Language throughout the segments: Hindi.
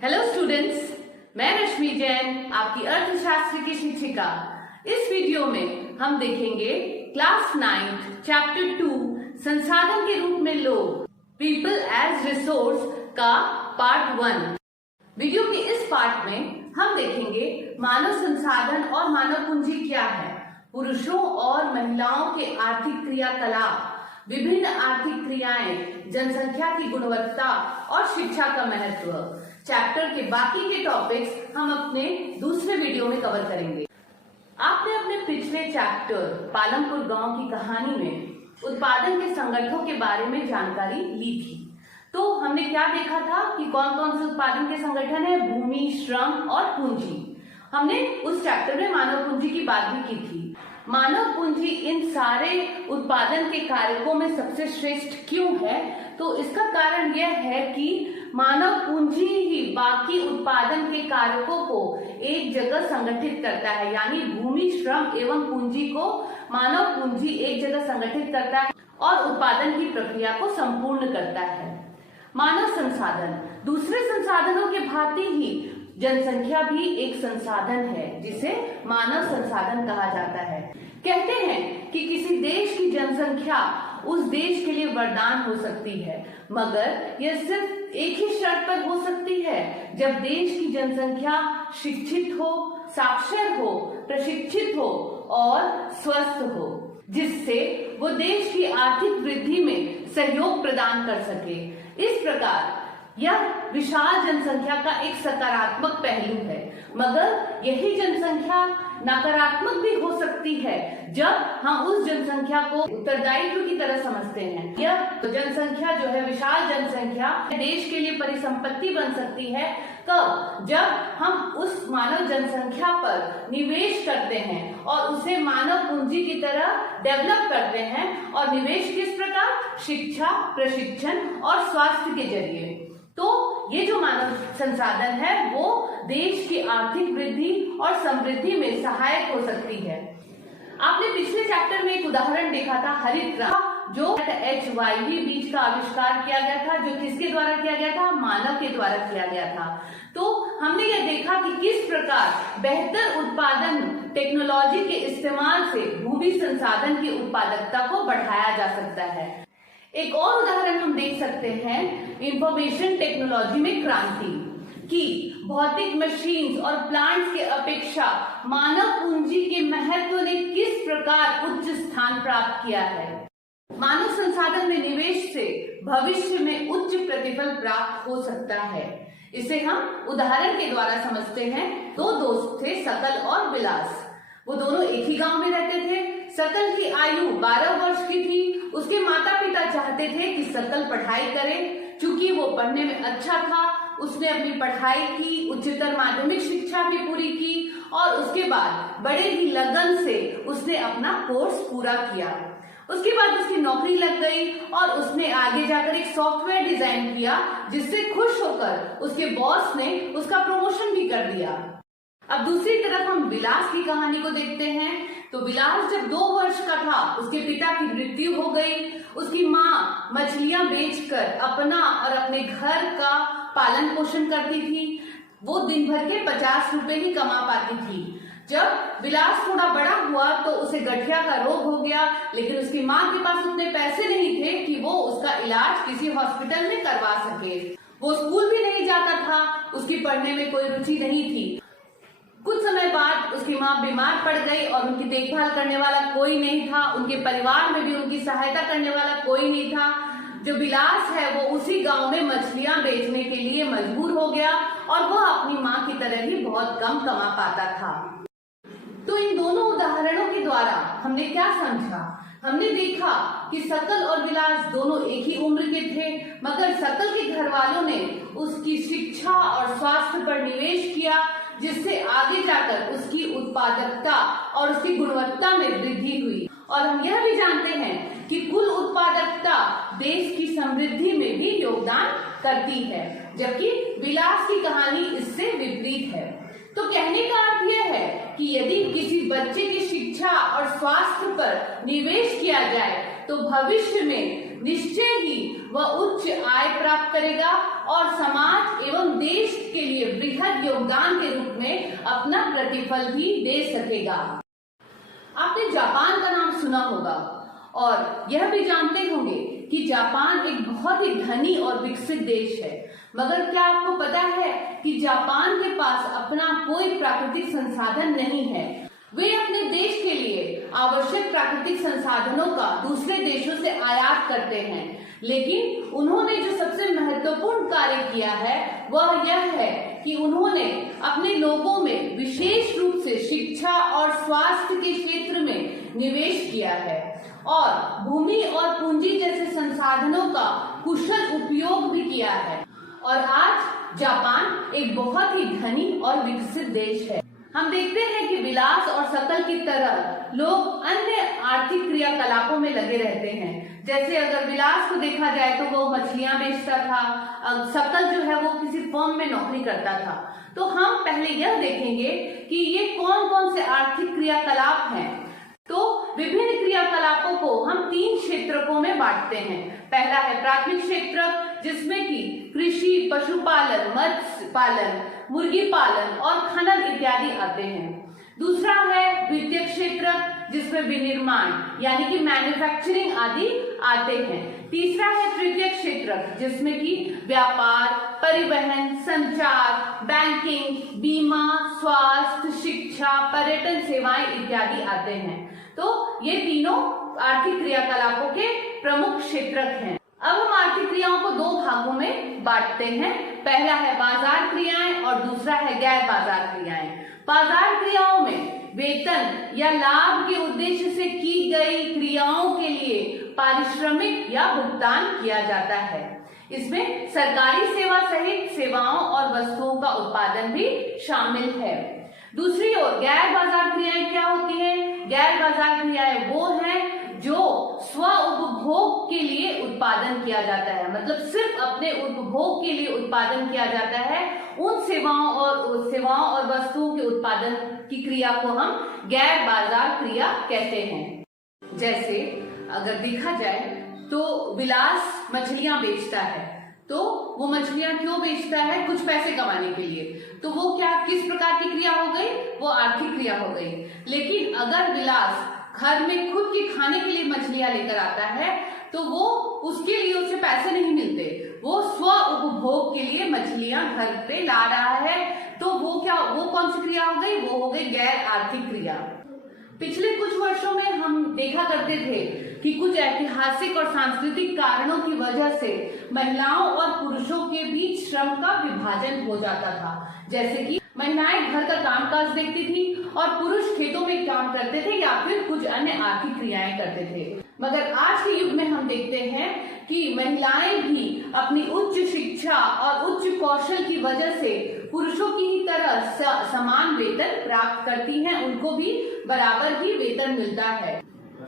हेलो स्टूडेंट्स, मैं रश्मि जैन, आपकी अर्थशास्त्र की शिक्षिका। इस वीडियो में हम देखेंगे क्लास 9 चैप्टर 2 संसाधन के रूप में लोग, पीपल एज रिसोर्स का पार्ट 1। वीडियो के इस पार्ट में हम देखेंगे मानव संसाधन और मानव पूंजी क्या है, पुरुषों और महिलाओं के आर्थिक क्रियाकलाप, विभिन्न आर्थिक क्रियाएं, जनसंख्या की गुणवत्ता और शिक्षा का महत्व। चैप्टर के बाकी के टॉपिक्स हम अपने दूसरे वीडियो में कवर करेंगे। आपने अपने पिछले चैप्टर पालमपुर गांव की कहानी में उत्पादन के संगठनों के बारे में जानकारी ली थी। तो हमने क्या देखा था कि कौन कौन से उत्पादन के संगठन है, भूमि, श्रम और पूंजी। हमने उस चैप्टर में मानव पूंजी की बात भी की थी। मानव पूंजी इन सारे उत्पादन के कारकों में सबसे श्रेष्ठ क्यों है? तो इसका कारण यह है कि मानव पूंजी ही बाकी उत्पादन के कारकों को एक जगह संगठित करता है, यानी भूमि, श्रम एवं पूंजी को मानव पूंजी एक जगह संगठित करता है और उत्पादन की प्रक्रिया को संपूर्ण करता है। मानव संसाधन दूसरे संसाधनों के भांति ही जनसंख्या भी एक संसाधन है जिसे मानव संसाधन कहा जाता है। कहते हैं कि किसी देश की जनसंख्या उस देश के लिए वरदान हो सकती है, मगर यह सिर्फ एक ही शर्त पर हो सकती है, जब देश की जनसंख्या शिक्षित हो, साक्षर हो, प्रशिक्षित हो और स्वस्थ हो, जिससे वो देश की आर्थिक वृद्धि में सहयोग प्रदान कर सके। इस प्रकार यह विशाल जनसंख्या का एक सकारात्मक पहलू है, मगर यही जनसंख्या नकारात्मक भी हो सकती है जब हम उस जनसंख्या को उत्तरदायित्व की तरह समझते हैं। यह जनसंख्या जो है, विशाल जनसंख्या देश के लिए परिसंपत्ति बन सकती है कब? जब हम उस मानव जनसंख्या पर निवेश करते हैं और उसे मानव पूंजी की तरह डेवलप करते हैं। और निवेश किस प्रकार? शिक्षा, प्रशिक्षण और स्वास्थ्य के जरिए। तो ये जो मानव संसाधन है वो देश की आर्थिक वृद्धि और समृद्धि में सहायक हो सकती है। आपने पिछले चैप्टर में एक उदाहरण देखा था, हरित क्रांति, जो HYV बीज का आविष्कार किया गया था, जो किसके द्वारा किया गया था? मानव के द्वारा किया गया था। तो हमने यह देखा कि किस प्रकार बेहतर उत्पादन टेक्नोलॉजी के इस्तेमाल से भूमि संसाधन की उत्पादकता को बढ़ाया जा सकता है। एक और उदाहरण हम देख सकते हैं इंफॉर्मेशन टेक्नोलॉजी में क्रांति की। भौतिक मशीन्स और प्लांट्स के अपेक्षा मानव पूंजी के महत्व ने किस प्रकार उच्च स्थान प्राप्त किया है। मानव संसाधन में निवेश से भविष्य में उच्च प्रतिफल प्राप्त हो सकता है। इसे हम उदाहरण के द्वारा समझते हैं। दो दोस्त थे, सकल और विलास। वो दोनों एक ही गांव में रहते थे। सकल की आयु 12 वर्ष की थी। उसके माता पिता चाहते थे कि सकल पढ़ाई करे। चूंकि वो पढ़ने में अच्छा था, उसने अपनी पढ़ाई की, उच्चतर माध्यमिक शिक्षा भी पूरी की और उसके बाद बड़े ही लगन से उसने अपना कोर्स पूरा किया। उसके बाद उसकी नौकरी लग गई और उसने आगे जाकर एक सॉफ्टवेयर डिजाइन किया, जिससे खुश होकर उसके बॉस ने उसका प्रमोशन भी कर दिया। अब दूसरी तरफ हम विलास की कहानी को देखते हैं। तो विलास जब 2 वर्ष का था, उसके पिता की मृत्यु हो गई। उसकी माँ मछलियां बेचकर अपना और अपने घर का पालन पोषण करती थी। वो दिन भर के 50 रुपए ही कमा पाती थी। जब विलास थोड़ा बड़ा हुआ तो उसे गठिया का रोग हो गया, लेकिन उसकी माँ के पास उतने पैसे नहीं थे कि वो उसका इलाज किसी हॉस्पिटल में करवा सके। वो स्कूल भी नहीं जाता था, उसकी पढ़ने में कोई रुचि नहीं थी। कुछ समय बाद उसकी माँ बीमार पड़ गई और उनकी देखभाल करने वाला कोई नहीं था। उनके परिवार में भी उनकी सहायता करने वाला कोई नहीं था। जो विलास है वो उसी गांव में मछलियां बेचने के लिए मजबूर हो गया और वह अपनी माँ की तरह ही बहुत कम कमा पाता था। तो इन दोनों उदाहरणों के द्वारा हमने क्या समझा? हमने देखा कि सकल और विलास दोनों एक ही उम्र के थे, मगर सकल के घर वालों ने उसकी शिक्षा और स्वास्थ्य पर निवेश किया, जिससे आगे जाकर उसकी उत्पादकता और उसकी गुणवत्ता में वृद्धि हुई। और हम यह भी जानते हैं कि कुल उत्पादकता देश की समृद्धि में भी योगदान करती है, जबकि विलास की कहानी इससे विपरीत है। तो कहने का अर्थ यह है कि यदि किसी बच्चे की शिक्षा और स्वास्थ्य पर निवेश किया जाए तो भविष्य में निश्चय ही वह उच्च आय प्राप्त करेगा और समाज एवं एवं देश के लिए बृहद योगदान के रूप में अपना प्रतिफल भी दे सकेगा। आपने जापान का नाम सुना होगा और यह भी जानते होंगे कि जापान एक बहुत ही धनी और विकसित देश है, मगर क्या आपको पता है कि जापान के पास अपना कोई प्राकृतिक संसाधन नहीं है। वे अपने देश के लिए आवश्यक प्राकृतिक संसाधनों का दूसरे देशों से आयात करते हैं, लेकिन उन्होंने जो सबसे महत्वपूर्ण कार्य किया है वह यह है कि उन्होंने अपने लोगों में विशेष रूप से शिक्षा और स्वास्थ्य के क्षेत्र में निवेश किया है और भूमि और पूंजी जैसे संसाधनों का कुशल उपयोग भी किया है और आज जापान एक बहुत ही धनी और विकसित देश है। हम देखते हैं कि विलास और शकल की तरह लोग अन्य आर्थिक क्रियाकलापों में लगे रहते हैं। जैसे अगर विलास को देखा जाए तो वो मछलियां बेचता था, शकल जो है वो किसी फर्म में नौकरी करता था। तो हम पहले यह देखेंगे कि ये कौन कौन से आर्थिक क्रियाकलाप हैं। तो विभिन्न क्रियाकलापों को हम 3 क्षेत्रकों में बांटते हैं। पहला है प्राथमिक क्षेत्र, जिसमें कि कृषि, पशुपालन, मत्स्य पालन, मुर्गी पालन और खनन इत्यादि आते हैं। दूसरा है द्वितीयक क्षेत्र, जिसमें विनिर्माण यानी कि मैन्युफैक्चरिंग आदि आते हैं। तीसरा है तृतीयक क्षेत्र, जिसमें कि व्यापार, परिवहन, संचार, बैंकिंग, बीमा, स्वास्थ्य, शिक्षा, पर्यटन सेवाएं इत्यादि आते हैं। तो ये तीनों आर्थिक क्रियाकलापों के प्रमुख क्षेत्रक हैं। अब हम आर्थिक क्रियाओं को 2 भागों में बांटते हैं। पहला है बाजार क्रियाएं और दूसरा है गैर बाजार क्रियाएं। बाजार क्रियाओं में वेतन या लाभ के उद्देश्य से की गई क्रियाओं के लिए पारिश्रमिक या भुगतान किया जाता है। इसमें सरकारी सेवा सहित सेवाओं और वस्तुओं का उत्पादन भी शामिल है। दूसरी ओर गैर बाजार क्रियाएं क्या होती है? गैर बाजार क्रियाएं वो हैं जो स्व उपभोग के लिए उत्पादन किया जाता है, मतलब सिर्फ अपने उपभोग के लिए उत्पादन किया जाता है। उन सेवाओं और वस्तुओं के उत्पादन की क्रिया को हम गैर बाजार क्रिया कहते हैं। जैसे अगर देखा जाए तो विलास मछलियां बेचता है, तो वो मछलियां क्यों बेचता है? कुछ पैसे कमाने के लिए। तो वो क्या किस प्रकार की क्रिया हो गई? वो आर्थिक क्रिया हो गई। लेकिन अगर विलास घर में खुद के खाने के लिए मछलियां लेकर आता है तो वो उसके लिए उसे पैसे नहीं मिलते, वो स्व उपभोग के लिए मछलियां घर पे ला रहा है। तो वो कौन सी क्रिया हो गई? वो हो गई गैर आर्थिक क्रिया। पिछले कुछ वर्षों में हम देखा करते थे कि कुछ ऐतिहासिक और सांस्कृतिक कारणों की वजह से महिलाओं और पुरुषों के बीच श्रम का विभाजन हो जाता था। जैसे कि महिलाएं घर का कामकाज देखती थी और पुरुष खेतों में काम करते थे या फिर कुछ अन्य आर्थिक क्रियाएं करते थे। मगर आज के युग में हम देखते हैं कि महिलाएं भी अपनी उच्च शिक्षा और उच्च कौशल की वजह से पुरुषों की ही तरह समान वेतन प्राप्त करती हैं, उनको भी बराबर ही वेतन मिलता है।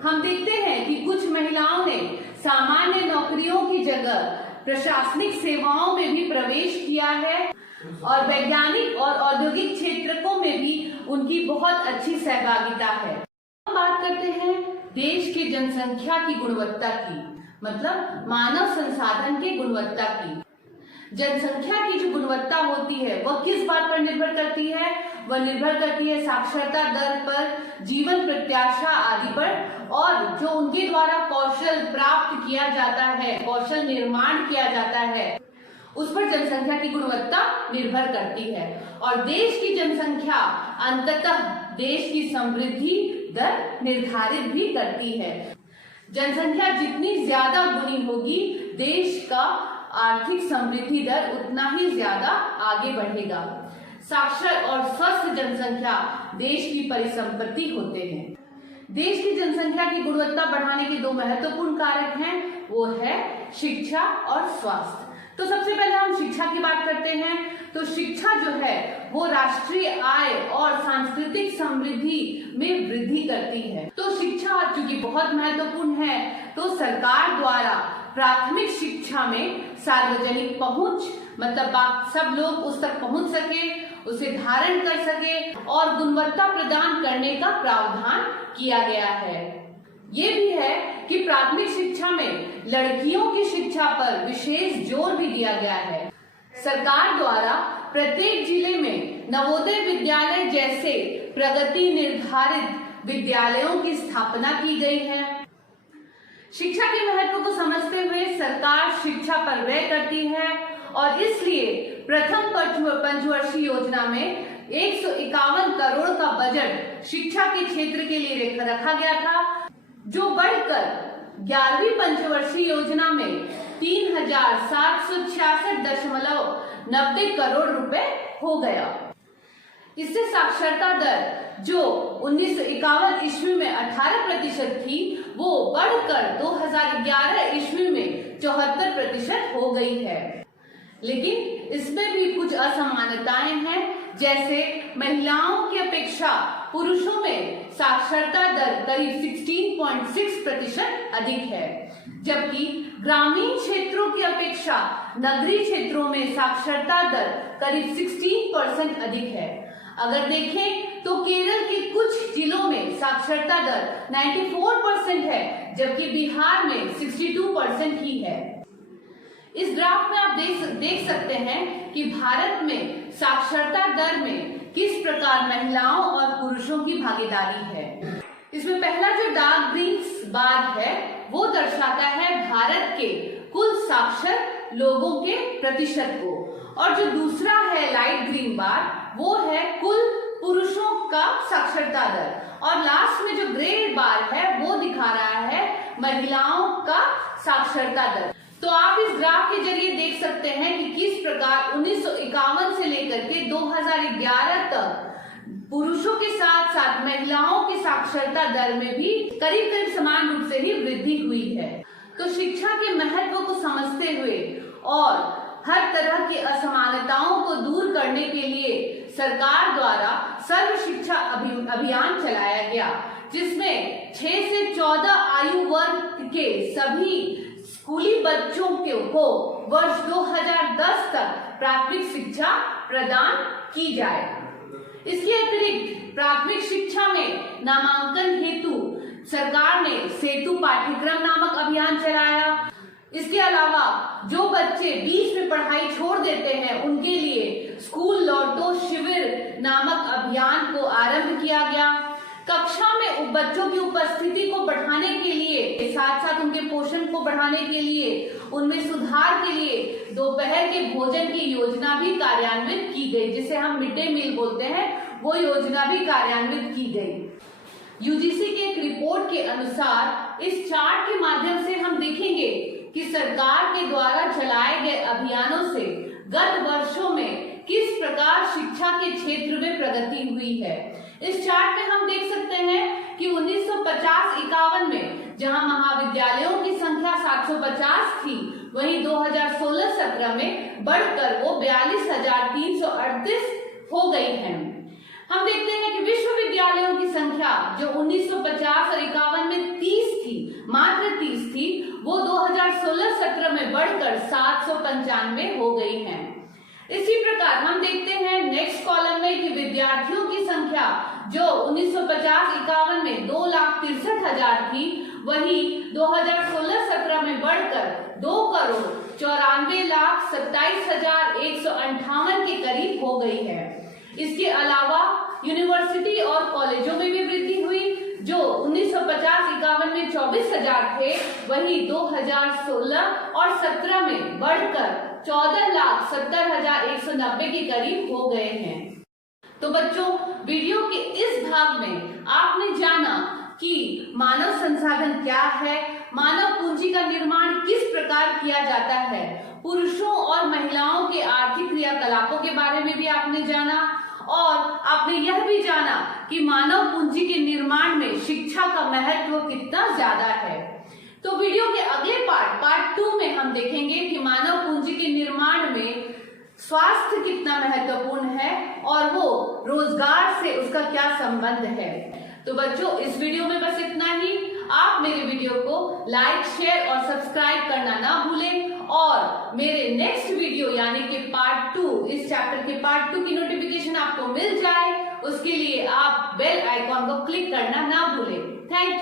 हम देखते हैं कि कुछ महिलाओं ने सामान्य नौकरियों की जगह प्रशासनिक सेवाओं में भी प्रवेश किया है और वैज्ञानिक और औद्योगिक क्षेत्रों में भी उनकी बहुत अच्छी सहभागिता है। हम बात करते हैं देश की जनसंख्या की गुणवत्ता की, मतलब मानव संसाधन की गुणवत्ता की। जनसंख्या की जो गुणवत्ता होती है वह किस बात पर निर्भर करती है? वह निर्भर करती है साक्षरता दर पर, जीवन प्रत्याशा आदि पर, और जो उनके द्वारा कौशल प्राप्त किया जाता है, कौशल निर्माण किया जाता है, उस पर जनसंख्या की गुणवत्ता निर्भर करती है। और देश की जनसंख्या अंततः देश की समृद्धि दर निर्धारित भी करती है। जनसंख्या जितनी ज्यादा गुनी होगी, देश का आर्थिक समृद्धि दर उतना ही ज्यादा आगे बढ़ेगा। साक्षर और स्वस्थ जनसंख्या देश की परिसंपत्ति होते हैं। देश की जनसंख्या की गुणवत्ता बढ़ाने के 2 महत्वपूर्ण कारक हैं, वो है शिक्षा और स्वास्थ्य। तो सबसे पहले हम शिक्षा की बात करते हैं। तो शिक्षा जो है वो राष्ट्रीय आय और सांस्कृतिक समृद्धि में वृद्धि करती है। तो शिक्षा चूंकि बहुत महत्वपूर्ण है, तो सरकार द्वारा प्राथमिक शिक्षा में सार्वजनिक पहुंच, मतलब सब लोग उस तक पहुंच सके, उसे धारण कर सके और गुणवत्ता प्रदान करने का प्रावधान किया गया है। ये भी है कि प्राथमिक शिक्षा में लड़कियों की शिक्षा पर विशेष जोर भी दिया गया है। सरकार द्वारा प्रत्येक जिले में नवोदय विद्यालय जैसे प्रगति निर्धारित विद्यालयों की स्थापना की गई है। शिक्षा के महत्व को समझते हुए सरकार शिक्षा पर व्यय करती है और इसलिए प्रथम पंचवर्षीय योजना में 151 करोड़ का बजट शिक्षा के क्षेत्र के लिए रखा गया था, जो बढ़कर 11वीं पंचवर्षीय योजना में 3,766.90 करोड़ रुपए हो गया। इससे साक्षरता दर जो 1951 ईस्वी में 18% थी, वो बढ़कर 2011 ईस्वी में 74% हो गई है। लेकिन इसमें भी कुछ असमानताएं हैं, जैसे महिलाओं की अपेक्षा पुरुषों में साक्षरता दर करीब 16.6% अधिक है, जबकि ग्रामीण क्षेत्रों की अपेक्षा नगरीय क्षेत्रों में साक्षरता दर करीब 16% अधिक है। अगर देखें तो केरल के कुछ जिलों में साक्षरता दर 94% है, जबकि बिहार में 62% ही है। इस ग्राफ में आप देख सकते हैं कि भारत में साक्षरता दर में किस प्रकार महिलाओं और पुरुषों की भागीदारी है। इसमें पहला जो डार्क ग्रीन बार है वो दर्शाता है भारत के कुल साक्षर लोगों के प्रतिशत को, और जो दूसरा है लाइट ग्रीन बार वो है कुल पुरुषों का साक्षरता दर, और लास्ट में जो ग्रे बार है वो दिखा रहा है महिलाओं का साक्षरता दर। तो आप इस ग्राफ के जरिए देख सकते हैं कि किस प्रकार 1951 से लेकर के 2011 तक पुरुषों के साथ साथ महिलाओं की साक्षरता दर में भी करीब करीब समान रूप से ही वृद्धि हुई है। तो शिक्षा के महत्व को समझते हुए और हर तरह की असमानताओं को दूर करने के लिए सरकार द्वारा सर्व शिक्षा अभियान चलाया गया, जिसमें 6 से 14 आयु वर्ग के सभी स्कूली बच्चों को वर्ष 2010 तक प्राथमिक शिक्षा प्रदान की जाए। इसके अतिरिक्त प्राथमिक शिक्षा में नामांकन हेतु सरकार ने सेतु पाठ्यक्रम नामक अभियान चलाया। इसके अलावा जो बच्चे बीच में पढ़ाई छोड़ देते हैं उनके लिए स्कूल लौटो शिविर नामक अभियान को आरंभ किया गया। कक्षा में बच्चों की उपस्थिति को बढ़ाने के लिए, साथ साथ उनके पोषण को बढ़ाने के लिए, उनमें सुधार के लिए दोपहर के भोजन की योजना भी कार्यान्वित की गई, जिसे हम मिड डे मील बोलते हैं, वो योजना भी कार्यान्वित की गई। यूजीसी के एक रिपोर्ट के अनुसार इस चार्ट के माध्यम से हम देखेंगे कि सरकार के द्वारा चलाए गए अभियानों से गत वर्षों में किस प्रकार शिक्षा के क्षेत्र में प्रगति हुई है। इस चार्ट में हम देख सकते हैं कि 1950-51 में जहां महाविद्यालयों की संख्या 750 थी, वहीं 2016-17 में बढ़कर वो 42,338 हो गई है। हम देखते हैं कि विश्वविद्यालयों की संख्या जो 1950 और 51 में 30 थी, मात्र 30 थी, वो 2016-17 में बढ़कर 795 हो गई है। इसी प्रकार हम देखते हैं नेक्स्ट कॉलम में कि विद्यार्थियों की संख्या जो 1950-51 में 2,63,000 थी, वही 2016-17 में बढ़कर 2,94,27,158 के करीब हो गई है। इसके अलावा यूनिवर्सिटी और कॉलेजों में भी वृद्धि हुई, जो 1950-51 में 24,000 थे, वही 2016 और 17 में बढ़कर 14,70,190 के करीब हो गए हैं। तो बच्चों, वीडियो के इस भाग में आपने जाना कि मानव संसाधन क्या है, मानव पूंजी का निर्माण किस प्रकार किया जाता है, पुरुषों और महिलाओं के आर्थिक क्रियाकलापों के बारे में भी आपने जाना, और आपने यह भी जाना कि मानव पूंजी के निर्माण में शिक्षा का महत्व कितना ज्यादा है। तो वीडियो के अगले पार्ट 2 में हम देखेंगे कि मानव पूंजी के निर्माण में स्वास्थ्य कितना महत्वपूर्ण है और वो रोजगार से उसका क्या संबंध है। तो बच्चों, इस वीडियो में बस इतना ही। आप मेरे वीडियो को लाइक, शेयर और सब्सक्राइब करना ना भूलें, और मेरे नेक्स्ट वीडियो यानी कि पार्ट 2, इस चैप्टर के पार्ट 2 की नोटिफिकेशन आपको मिल जाए, उसके लिए आप बेल आइकॉन को क्लिक करना ना भूलें। Thank you.